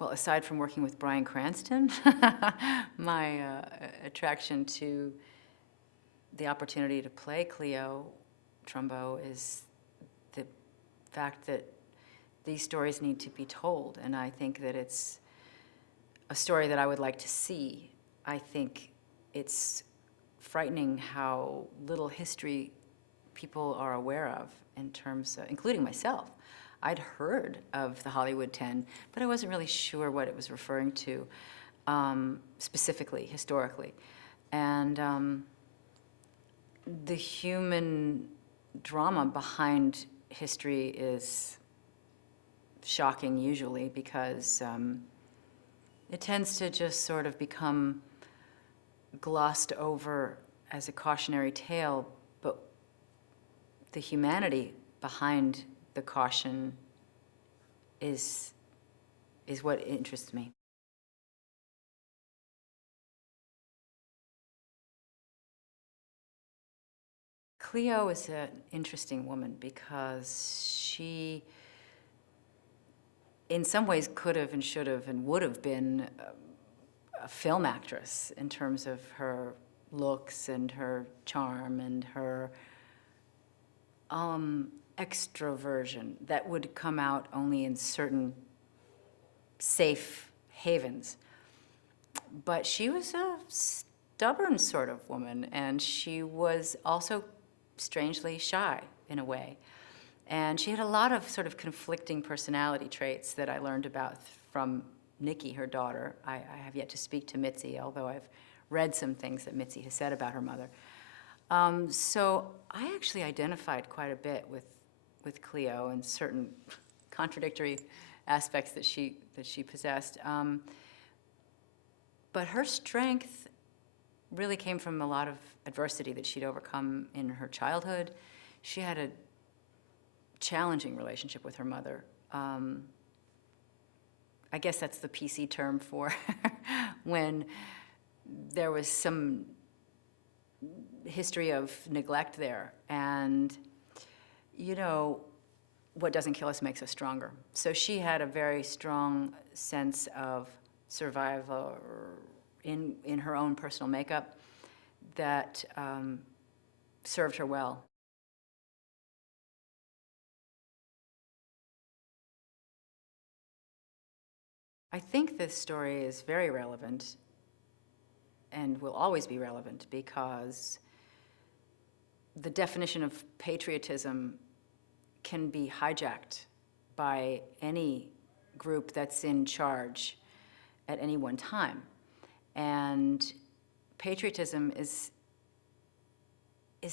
well, aside from working with Bryan Cranston, my attraction to the opportunity to play Cleo Trumbo is the fact that these stories need to be told, and I think that it's a story that I would like to see. I think it's frightening how little history people are aware of in terms of, including myself. I'd heard of the Hollywood 10, but I wasn't really sure what it was referring to specifically, historically. And the human drama behind history is shocking usually because it tends to just sort of become glossed over as a cautionary tale, but the humanity behind the caution is what interests me. Cleo is an interesting woman because she, in some ways, could have and should have and would have been a film actress in terms of her looks and her charm and her extroversion that would come out only in certain safe havens. But she was a stubborn sort of woman, and she was also strangely shy in a way. And she had a lot of sort of conflicting personality traits that I learned about from Nikki, her daughter. I have yet to speak to Mitzi, although I've read some things that Mitzi has said about her mother. So I actually identified quite a bit with Cleo and certain contradictory aspects that she possessed. But her strength really came from a lot of adversity that she'd overcome in her childhood. She had a challenging relationship with her mother. I guess that's the PC term for when there was some history of neglect there. And, you know, what doesn't kill us makes us stronger. So she had a very strong sense of survival in her own personal makeup that served her well. I think this story is very relevant and will always be relevant because the definition of patriotism can be hijacked by any group that's in charge at any one time. And patriotism is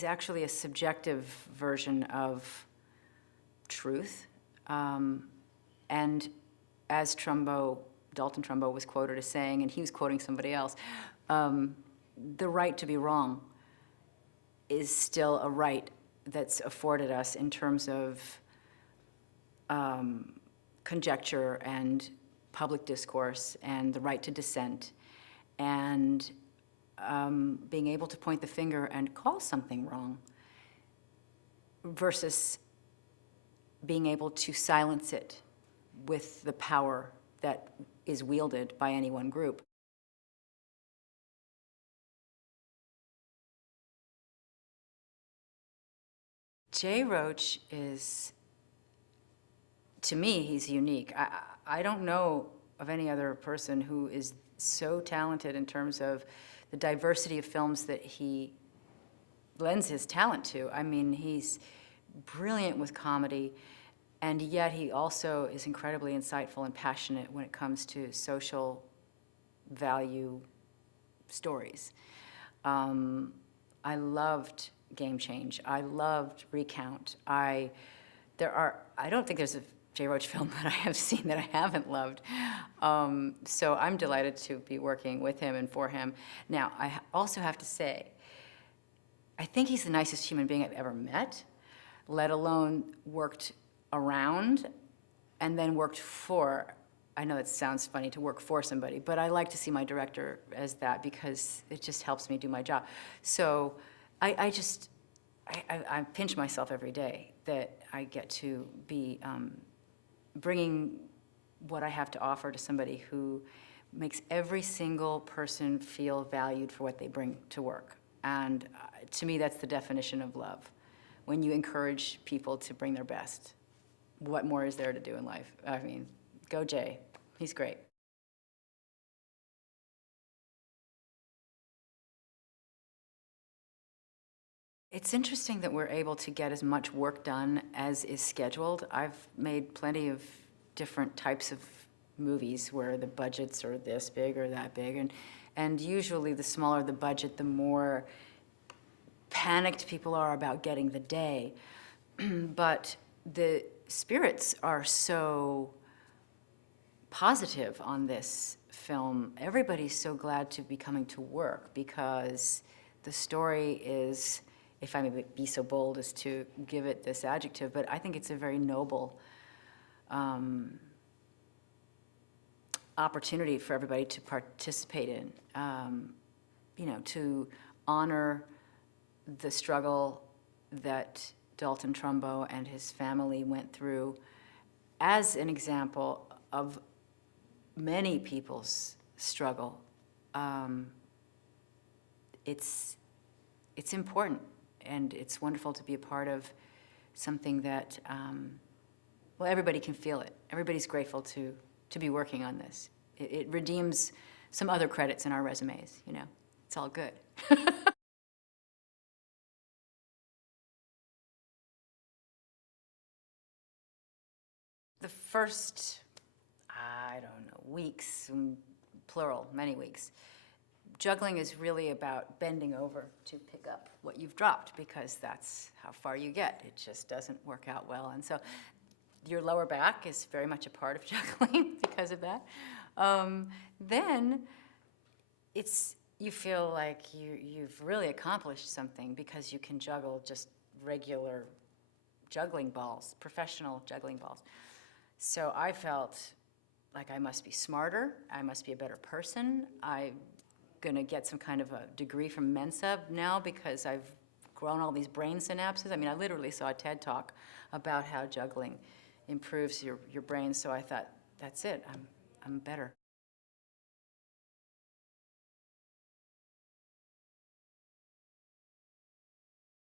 actually a subjective version of truth. And as Dalton Trumbo was quoted as saying, and he was quoting somebody else, the right to be wrong is still a right that's afforded us in terms of conjecture and public discourse and the right to dissent and being able to point the finger and call something wrong versus being able to silence it with the power that is wielded by any one group. Jay Roach is, to me, he's unique. I don't know of any other person who is so talented in terms of the diversity of films that he lends his talent to. I mean, he's brilliant with comedy, and yet he also is incredibly insightful and passionate when it comes to social value stories. I loved Game Change. I loved Recount. I don't think there's a Jay Roach film that I have seen that I haven't loved. So I'm delighted to be working with him and for him. Now, I also have to say, I think he's the nicest human being I've ever met, let alone worked around and then worked for. I know it sounds funny to work for somebody, but I like to see my director as that because it just helps me do my job. So I pinch myself every day that I get to be bringing what I have to offer to somebody who makes every single person feel valued for what they bring to work. And to me, that's the definition of love. When you encourage people to bring their best, what more is there to do in life? I mean, go Jay, he's great. It's interesting that we're able to get as much work done as is scheduled. I've made plenty of different types of movies where the budgets are this big or that big, and usually the smaller the budget, the more panicked people are about getting the day. But the spirits are so positive on this film. Everybody's so glad to be coming to work because the story is, if I may be so bold as to give it this adjective, but I think it's a very noble opportunity for everybody to participate in, you know, to honor the struggle that Dalton Trumbo and his family went through as an example of many people's struggle. It's important, and it's wonderful to be a part of something that, well, everybody can feel it. Everybody's grateful to be working on this. It redeems some other credits in our resumes, you know. It's all good. The first, I don't know, weeks, plural, many weeks, juggling is really about bending over to pick up what you've dropped, because that's how far you get. It just doesn't work out well. And so your lower back is very much a part of juggling because of that. Then you feel like you've really accomplished something because you can juggle just regular juggling balls, professional juggling balls. So I felt like I must be smarter, I must be a better person. I'm gonna get some kind of a degree from Mensa now because I've grown all these brain synapses. I mean, I literally saw a TED Talk about how juggling improves your brain, so I thought, that's it, I'm better.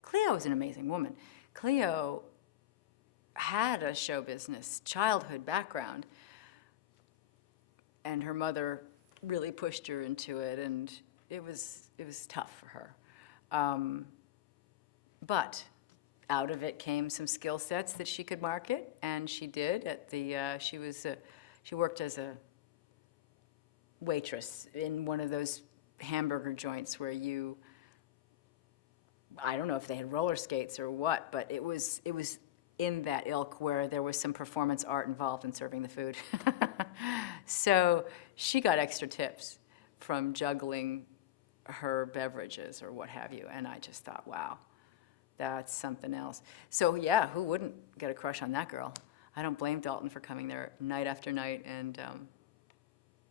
Cleo is an amazing woman. Cleo had a show business childhood background, and her mother really pushed her into it, and it was tough for her. But out of it came some skill sets that she could market, and she did. At the she worked as a waitress in one of those hamburger joints where I don't know if they had roller skates or what, but it was in that ilk where there was some performance art involved in serving the food. So she got extra tips from juggling her beverages or what have you, and I just thought, wow, that's something else. So yeah, who wouldn't get a crush on that girl? I don't blame Dalton for coming there night after night and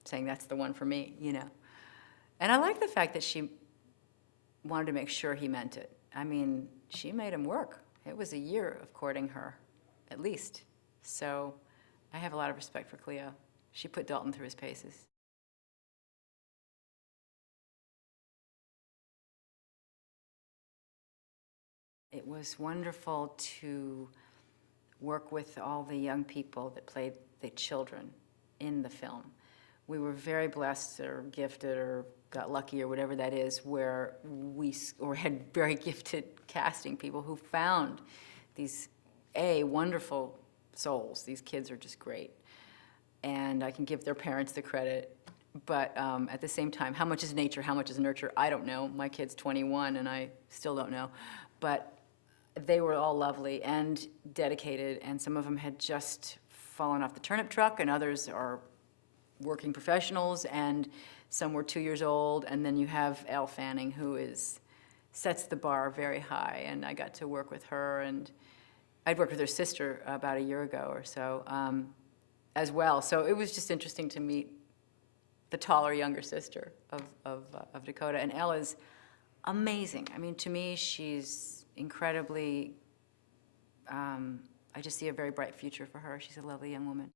saying that's the one for me, you know. And I like the fact that she wanted to make sure he meant it. I mean, she made him work. It was a year of courting her, at least. So I have a lot of respect for Cleo. She put Dalton through his paces. It was wonderful to work with all the young people that played the children in the film. We were very blessed or gifted or got lucky or whatever that is, where or had very gifted casting people who found these wonderful souls. These kids are just great, and I can give their parents the credit. But at the same time, how much is nature, how much is nurture? I don't know. My kid's 21, and I still don't know. But they were all lovely and dedicated, and some of them had just fallen off the turnip truck, and others are working professionals, and some were 2 years old. And then you have Elle Fanning, who sets the bar very high, and I got to work with her, and I'd worked with her sister about a year ago or so as well. So it was just interesting to meet the taller younger sister of Dakota, and Elle is amazing. I mean, to me, she's incredibly, I just see a very bright future for her. She's a lovely young woman.